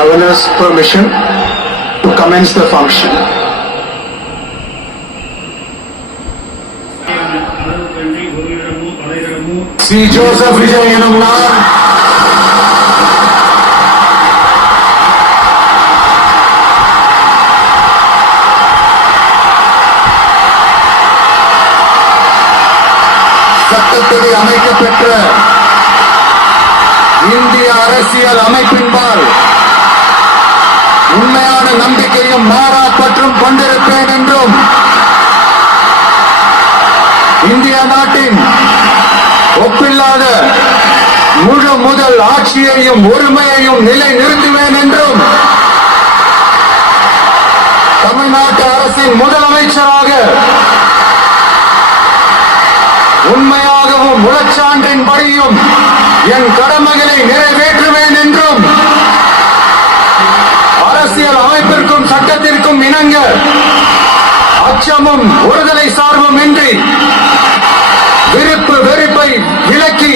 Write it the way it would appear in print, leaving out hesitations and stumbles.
Governor's permission to commence the function. C. Joseph Vijay எனும் நான் சட்டப்படி அமைக்கப்பெற்ற இந்திய அரசியல் அமைப்பின்பால் உண்மையான நம்பிக்கையும் மாறா பற்றும் கொண்டிருப்பேன் என்றும் இந்திய நாட்டின் ஒப்பில்லாத முழு முதல் ஆட்சியையும் ஒருமையையும் நிலை நிறுத்துவேன் என்றும் தமிழ்நாட்டு அரசின் முதலமைச்சராக உண்மையாகவும் உளச்சான்றின்படியும் என் கடமைகளை நிறைவேற்றுவேன் என்றும் அரசியல் அமைப்பிற்கும் சட்டத்திற்கும் இணங்க அச்சமும் ஒருதலை சார்பும் இன்றி விருப்பு வெறுப்பை விலக்கி